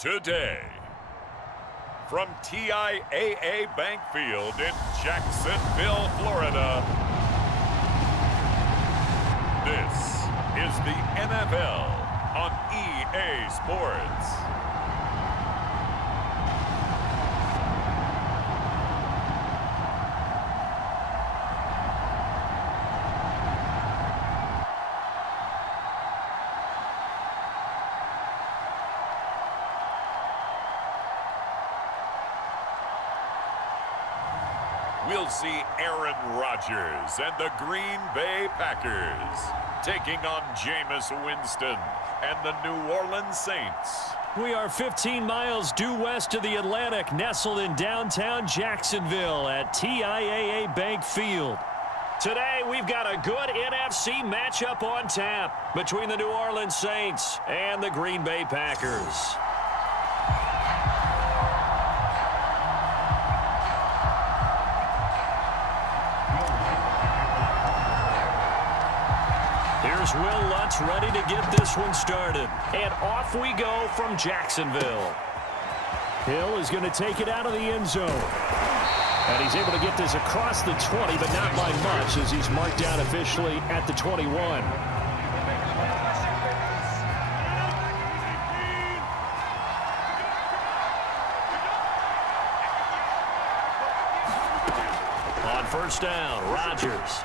today. From TIAA Bank Field in Jacksonville, Florida, this is the NFL on EA Sports. We'll see Aaron Rodgers and the Green Bay Packers taking on Jameis Winston and the New Orleans Saints. We are 15 miles due west of the Atlantic, nestled in downtown Jacksonville at TIAA Bank Field. Today, we've got a good NFC matchup on tap between the New Orleans Saints and the Green Bay Packers. Here's Will Lutz ready to get this one started. And off we go from Jacksonville. Hill is going to take it out of the end zone. And he's able to get this across the 20, but not by much as he's marked down officially at the 21. On first down, Rodgers.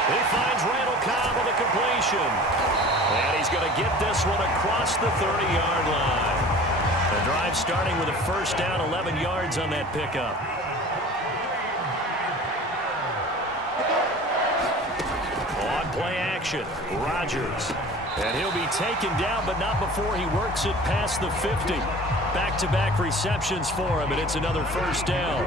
He finds Randall Cobb with a completion. And he's going to get this one across the 30-yard line. The drive starting with a first down, 11 yards on that pickup. On play action, Rodgers. And he'll be taken down, but not before he works it past the 50. Back-to-back receptions for him, and it's another first down.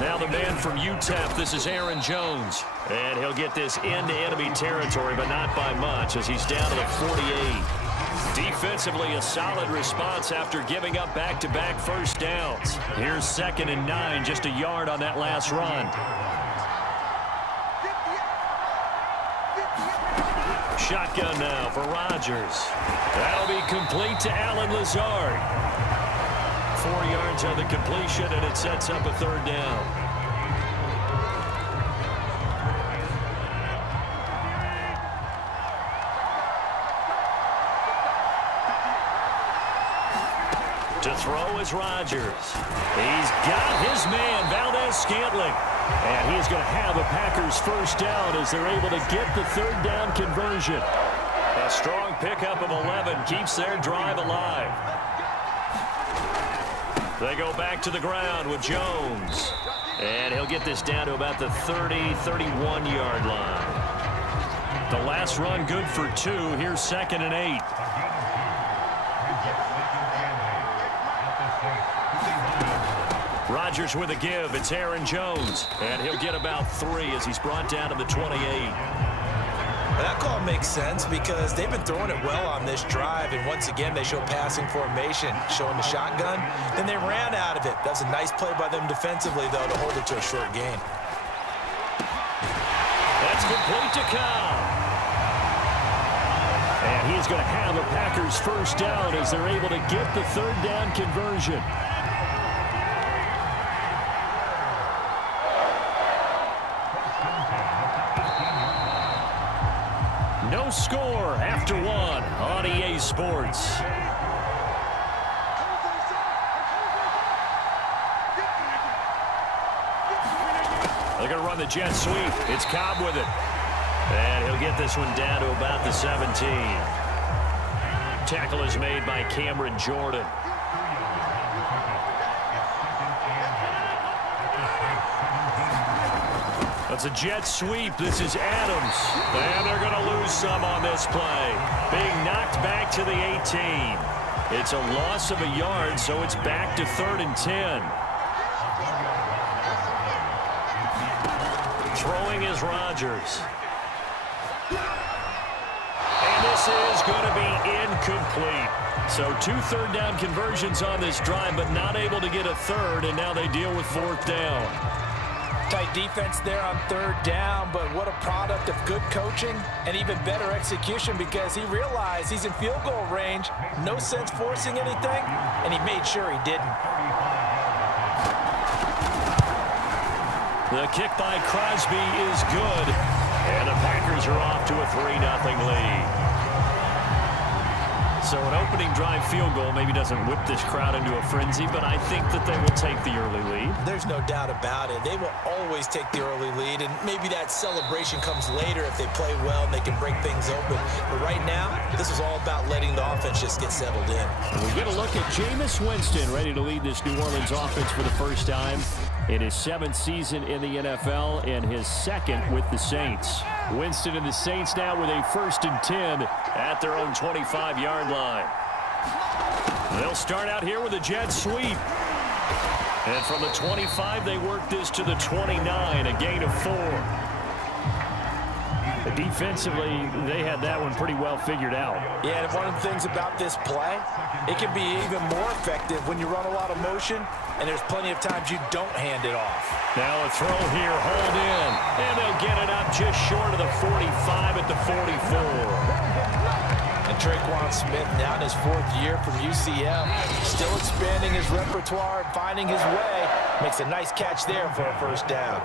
Now the man from UTEP, this is Aaron Jones. And he'll get this into enemy territory, but not by much as he's down to the 48. Defensively, a solid response after giving up back-to-back first downs. Here's 2nd and 9, just a yard on that last run. Shotgun now for Rodgers. That'll be complete to Allen Lazard. 4 yards on the completion, and it sets up a third down. To throw is Rodgers. He's got his man, Valdez-Scantling. And he's going to have a Packers first down as they're able to get the third down conversion. A strong pickup of 11 keeps their drive alive. They go back to the ground with Jones. And he'll get this down to about the 30, 31-yard line. The last run good for 2. Here's 2nd and 8. Rodgers with a give. It's Aaron Jones. And he'll get about 3 as he's brought down to the 28. That call makes sense because they've been throwing it well on this drive, and once again they show passing formation, showing the shotgun. Then they ran out of it. That was a nice play by them defensively, though, to hold it to a short gain. That's complete to Cobb. And he's going to have a Packers first down as they're able to get the third down conversion. No score after 1 on EA Sports. They're going to run the jet sweep. It's Cobb with it. And he'll get this one down to about the 17. Tackle is made by Cameron Jordan. That's a jet sweep. This is Adams. And they're going to lose some on this play. Being knocked back to the 18. It's a loss of a yard, so it's back to 3rd and 10. Throwing is Rodgers. And this is going to be incomplete. So 2 third down conversions on this drive, but not able to get a third, and now they deal with 4th down. Tight defense there on third down, but what a product of good coaching and even better execution because he realized he's in field goal range. No sense forcing anything, and he made sure he didn't. The kick by Crosby is good, and the Packers are off to a 3-0 lead. So an opening drive field goal maybe doesn't whip this crowd into a frenzy, but I think that they will take the early lead. There's no doubt about it. They will always take the early lead, and maybe that celebration comes later if they play well and they can break things open. But right now, this is all about letting the offense just get settled in. We get a look at Jameis Winston ready to lead this New Orleans offense for the first time in his 7th season in the NFL and his 2nd with the Saints. Winston and the Saints now with a 1st and 10 at their own 25-yard line. They'll start out here with a jet sweep. And from the 25, they work this to the 29, a gain of 4. Defensively, they had that one pretty well figured out. Yeah, and one of the things about this play, it can be even more effective when you run a lot of motion, and there's plenty of times you don't hand it off. Now a throw here, hold in, and they'll get it up just short of the 45 at the 44. And Traquan Smith now in his 4th year from UCF, still expanding his repertoire and finding his way. Makes a nice catch there for a first down.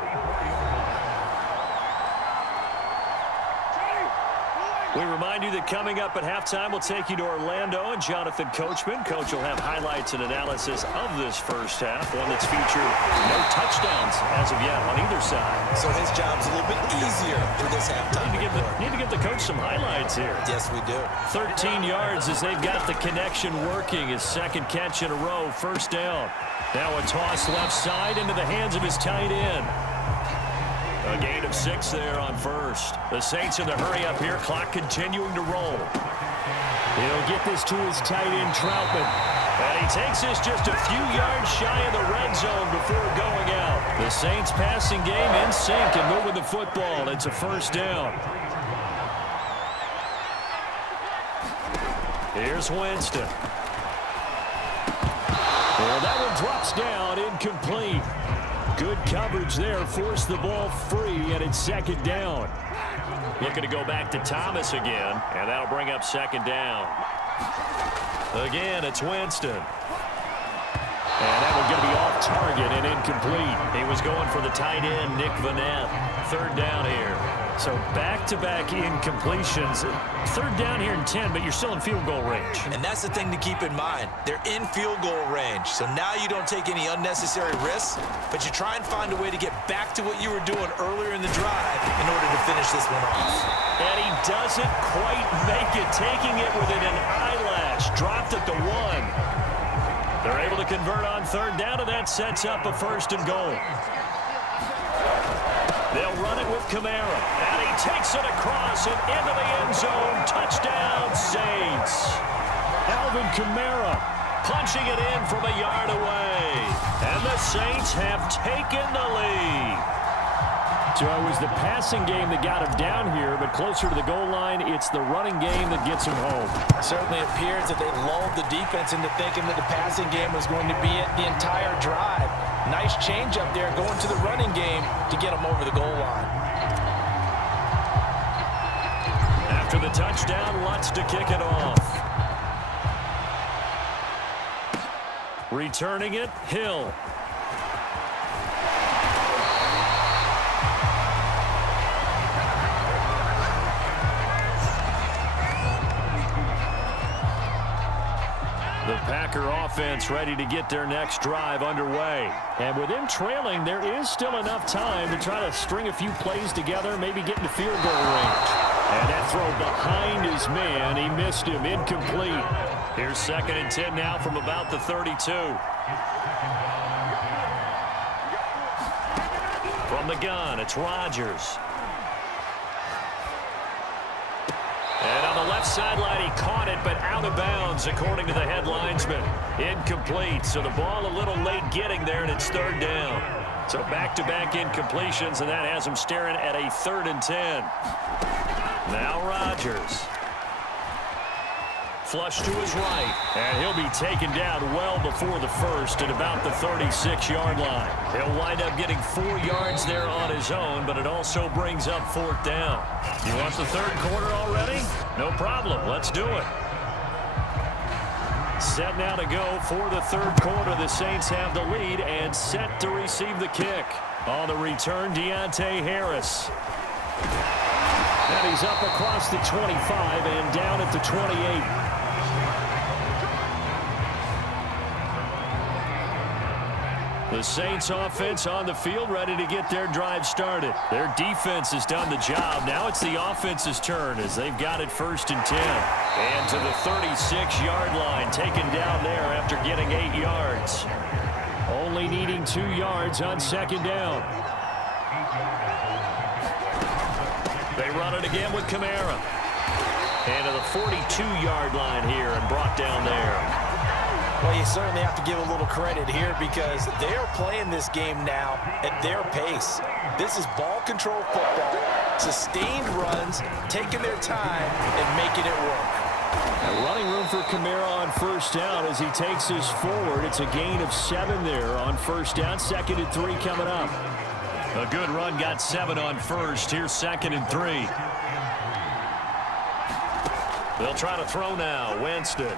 We remind you that coming up at halftime, we'll take you to Orlando and Jonathan Coachman. Coach will have highlights and analysis of this first half, one that's featured no touchdowns as of yet on either side. So his job's a little bit easier for this halftime. Need to give the coach some highlights here. Yes, we do. 13 yards as they've got the connection working. His 2nd catch in a row, first down. Now a toss left side into the hands of his tight end. A gain of 6 there on first. The Saints in the hurry up here. Clock continuing to roll. He'll get this to his tight end, Troutman. And he takes this just a few yards shy of the red zone before going out. The Saints passing game in sync and moving the football. It's a first down. Here's Winston. Well, that one drops down, incomplete. Good coverage there, forced the ball free, and it's 2nd down. Looking to go back to Thomas again, and that'll bring up 2nd down. Again, it's Winston. And that one's going to be off target and incomplete. He was going for the tight end, Nick Vanette. 3rd down here. So back-to-back incompletions. 3rd down here and 10, but you're still in field goal range. And that's the thing to keep in mind. They're in field goal range. So now you don't take any unnecessary risks, but you try and find a way to get back to what you were doing earlier in the drive in order to finish this one off. And he doesn't quite make it, taking it within an eyelash. Dropped at the 1. They're able to convert on 3rd down, and that sets up a 1st and goal. They'll run it with Kamara, and he takes it across and into the end zone. Touchdown, Saints. Alvin Kamara punching it in from a yard away. And the Saints have taken the lead. So it was the passing game that got him down here, but closer to the goal line, it's the running game that gets him home. It certainly appears that they lulled the defense into thinking that the passing game was going to be it the entire drive. Nice change up there going to the running game to get him over the goal line. After the touchdown, Lutz to kick it off. Returning it, Hill. The Packer offense ready to get their next drive underway. And with them trailing, there is still enough time to try to string a few plays together, maybe get into field goal range. And that throw behind his man, he missed him, incomplete. Here's 2nd and 10 now from about the 32. From the gun, it's Rodgers. And on the left sideline, he caught it, but out of bounds, according to the head linesman. Incomplete, so the ball a little late getting there, and it's 3rd down. So back-to-back incompletions, and that has him staring at a 3rd and 10. Now Rodgers. Flush to his right. And he'll be taken down well before the first at about the 36-yard line. He'll wind up getting 4 yards there on his own, but it also brings up 4th down. You want the third quarter already? No problem. Let's do it. Set now to go for the third quarter. The Saints have the lead and set to receive the kick. On the return, Deontay Harris. And he's up across the 25 and down at the 28. The Saints offense on the field, ready to get their drive started. Their defense has done the job. Now it's the offense's turn as they've got it 1st and 10. And to the 36-yard line, taken down there after getting 8 yards. Only needing 2 yards on 2nd down. They run it again with Kamara. And to the 42-yard line here and brought down there. Well, you certainly have to give a little credit here because they are playing this game now at their pace. This is ball control football, sustained runs, taking their time and making it work. And running room for Kamara on 1st down as he takes us forward. It's a gain of 7 there on 1st down. 2nd and 3 coming up. A good run, got 7 on 1st. Here's 2nd and 3. They'll try to throw now. Winston.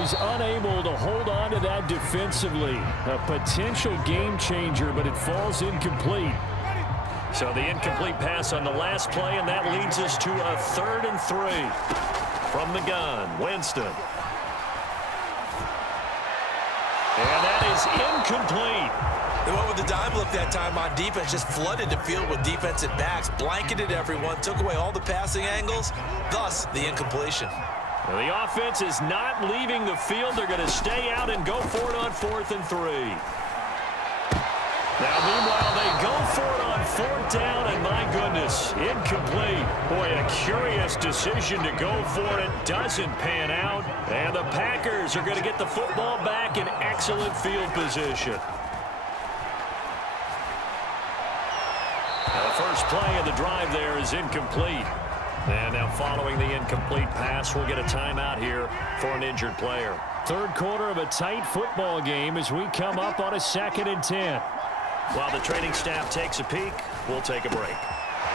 He's unable to hold on to that defensively. A potential game changer, but it falls incomplete. So the incomplete pass on the last play, and that leads us to a 3rd and 3 from the gun. Winston. And that is incomplete. They went with the dime look that time on defense, just flooded the field with defensive backs, blanketed everyone, took away all the passing angles, thus the incompletion. The offense is not leaving the field. They're going to stay out and go for it on 4th and 3. Now, meanwhile, they go for it on 4th down, and my goodness, incomplete. Boy, a curious decision to go for it. Doesn't pan out, and the Packers are going to get the football back in excellent field position. Now, the first play of the drive there is incomplete. And now following the incomplete pass, we'll get a timeout here for an injured player. Third quarter of a tight football game as we come up on a 2nd and 10. While the training staff takes a peek, we'll take a break.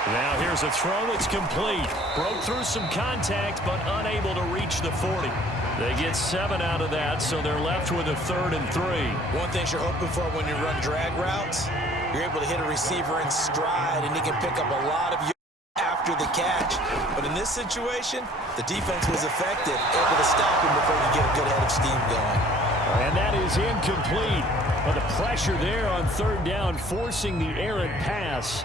Now here's a throw that's complete. Broke through some contact, but unable to reach the 40. They get 7 out of that, so they're left with a 3rd and 3. One thing you're hoping for when you run drag routes, you're able to hit a receiver in stride, and he can pick up a lot of yards after the catch. But in this situation, the defense was effective, able to stop him before you get a good head of steam going. And that is incomplete. But the pressure there on 3rd down, forcing the errant pass.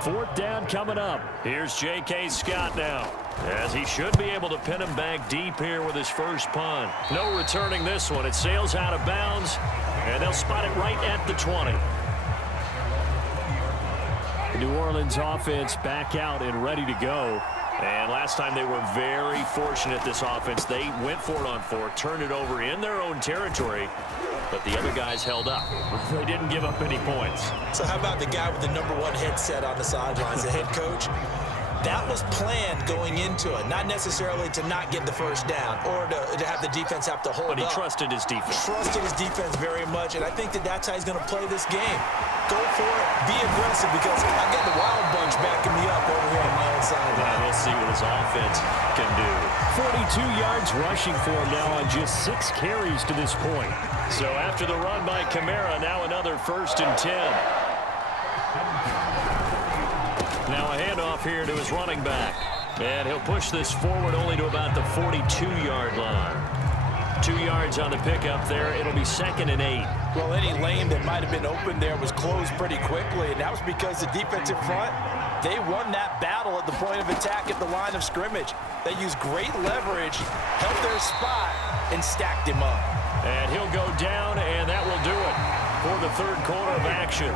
4th down coming up. Here's J.K. Scott now, as he should be able to pin him back deep here with his first punt. No returning this one. It sails out of bounds, and they'll spot it right at the 20. The New Orleans offense back out and ready to go. And last time they were very fortunate, this offense. They went for it on 4, turned it over in their own territory, but the other guys held up. They didn't give up any points. So how about the guy with the #1 headset on the sidelines, the head coach? That was planned going into it, not necessarily to not get the first down or to have the defense have to hold up. But he trusted his defense. Trusted his defense very much, and I think that's how he's going to play this game. Go for it, be aggressive, because I got the Wild Bunch backing me up over here on my own side. And we'll see what his offense can do. 42 yards rushing for him now on just 6 carries to this point. So after the run by Kamara, now another 1st and 10. Now a handoff here to his running back. And he'll push this forward only to about the 42-yard line. 2 yards on the pickup there. It'll be 2nd and 8. Well, any lane that might have been open there was closed pretty quickly, and that was because the defensive front, they won that battle at the point of attack at the line of scrimmage. They used great leverage, held their spot, and stacked him up. And he'll go down, and that will do it for the third quarter of action.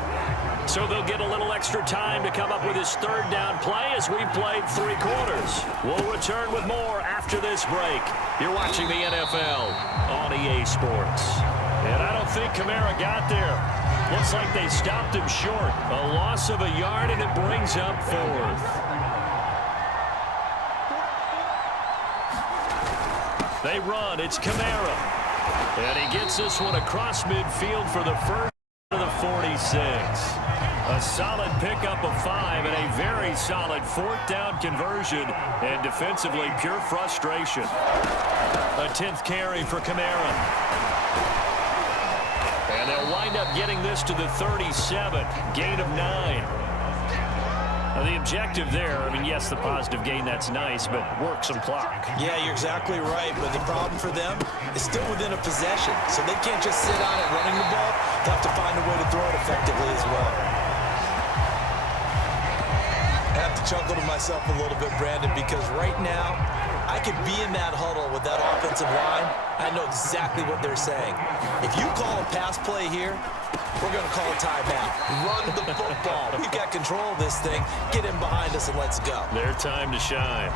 So they'll get a little extra time to come up with his 3rd down play as we played 3 quarters. We'll return with more after this break. You're watching the NFL on EA Sports. And I don't think Kamara got there. Looks like they stopped him short. A loss of a yard, and it brings up 4th. They run. It's Kamara. And he gets this one across midfield for the first of the 46. A solid pickup of 5 and a very solid fourth down conversion. And defensively, pure frustration. A 10th carry for Kamara. And they'll wind up getting this to the 37. Gain of 9. The objective there, I mean, yes, the positive gain, that's nice, but work some clock. Yeah, you're exactly right, but the problem for them is still within a possession, so they can't just sit on it running the ball. They have to find a way to throw it effectively as well. I have to chuckle to myself a little bit, Brandon, because right now, I could be in that huddle with that offensive line. I know exactly what they're saying. If you call a pass play here, we're going to call a timeout. Run the football. We've got control of this thing. Get in behind us and let's go. Their time to shine.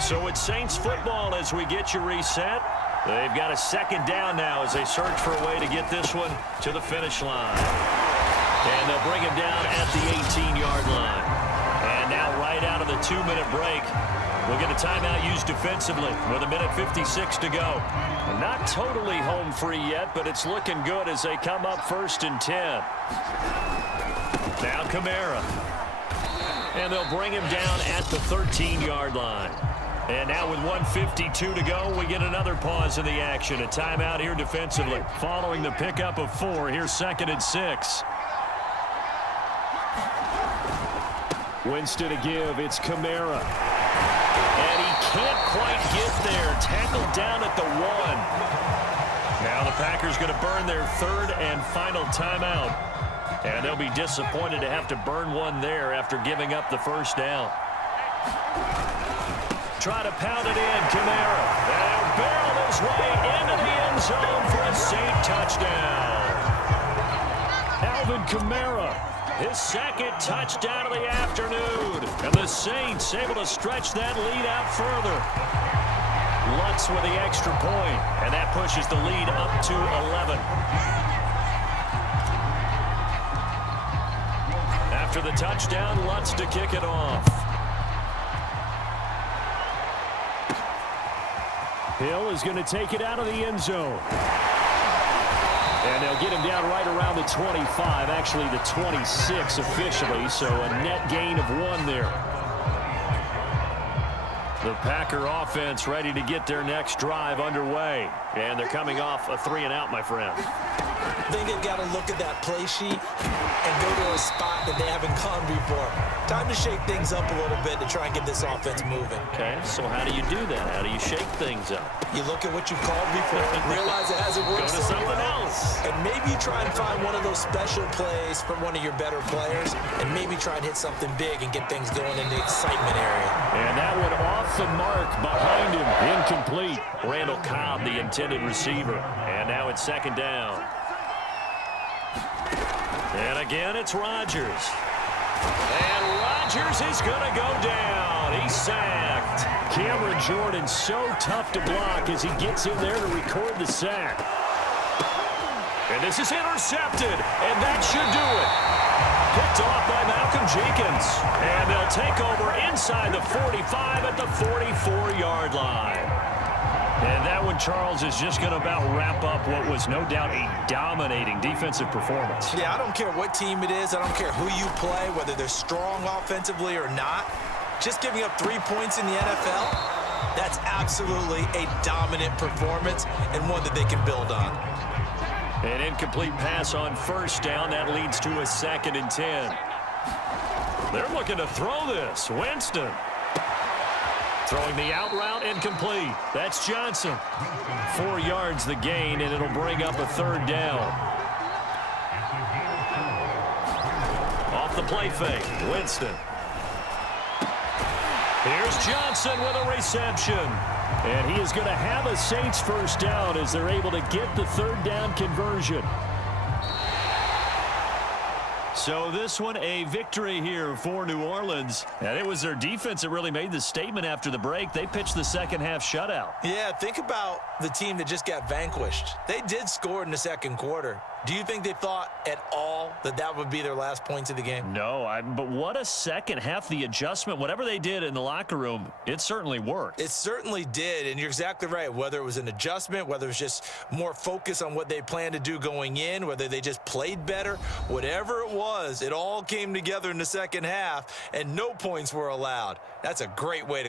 So it's Saints football as we get you reset. They've got a second down now as they search for a way to get this one to the finish line. And they'll bring him down at the 18-yard line. And now right out of the 2-minute break, we'll get a timeout used defensively with 1:56 to go. Not totally home free yet, but it's looking good as they come up 1st and 10. Now Kamara. And they'll bring him down at the 13-yard line. And now with 1:52 to go, we get another pause in the action. A timeout here defensively. Following the pickup of 4, here's 2nd and 6. Winston to give. It's Kamara. And he can't quite get there. Tackled down at the 1. Now the Packers going to burn their 3rd and final timeout. And they'll be disappointed to have to burn one there after giving up the first down. Try to pound it in. Kamara. And he'll barrel his way into the end zone for a Saint touchdown. Alvin Kamara. His 2nd touchdown of the afternoon. And the Saints able to stretch that lead out further. Lutz with the extra point. And that pushes the lead up to 11. After the touchdown, Lutz to kick it off. Hill is going to take it out of the end zone. And they'll get him down right around the 25, actually the 26 officially, so a net gain of 1 there. The Packer offense ready to get their next drive underway. And they're coming off a 3-and-out, my friend. I think they've got to look at that play sheet and go to a spot that they haven't gone before. Time to shake things up a little bit to try and get this offense moving. Okay, so how do you do that? How do you shake things up? You look at what you've called before, realize it hasn't worked Go to something else. And maybe you try and find one of those special plays from one of your better players, and maybe try and hit something big and get things going in the excitement area. And that one off the mark behind him. Incomplete. Randall Cobb, the intended receiver. And now it's 2nd down. And again, it's Rodgers. And Rodgers is going to go down. He's sacked. Cameron Jordan so tough to block as he gets in there to record the sack. And this is intercepted, and that should do it. Picked off by Malcolm Jenkins. And they'll take over inside the 45 at the 44-yard line. And that one, Charles, is just going to about wrap up what was no doubt a dominating defensive performance. Yeah, I don't care what team it is. I don't care who you play, whether they're strong offensively or not. Just giving up 3 points in the NFL, that's absolutely a dominant performance and one that they can build on. An incomplete pass on 1st down. That leads to a 2nd and 10. They're looking to throw this. Winston. Throwing the out route, incomplete. That's Johnson. 4 yards the gain, and it'll bring up a 3rd down. Off the play fake, Winston. Here's Johnson with a reception. And he is going to have a Saints 1st down as they're able to get the 3rd down conversion. So this one a victory here for New Orleans. And it was their defense that really made the statement after the break. They pitched the second half shutout. Yeah, think about the team that just got vanquished. They did score in the second quarter. Do you think they thought at all that that would be their last points of the game? No, but what a second half. The adjustment, whatever they did in the locker room, it certainly worked. It certainly did, and you're exactly right. Whether it was an adjustment, whether it was just more focus on what they planned to do going in, whether they just played better, whatever it was, it all came together in the second half, and no points were allowed. That's a great way to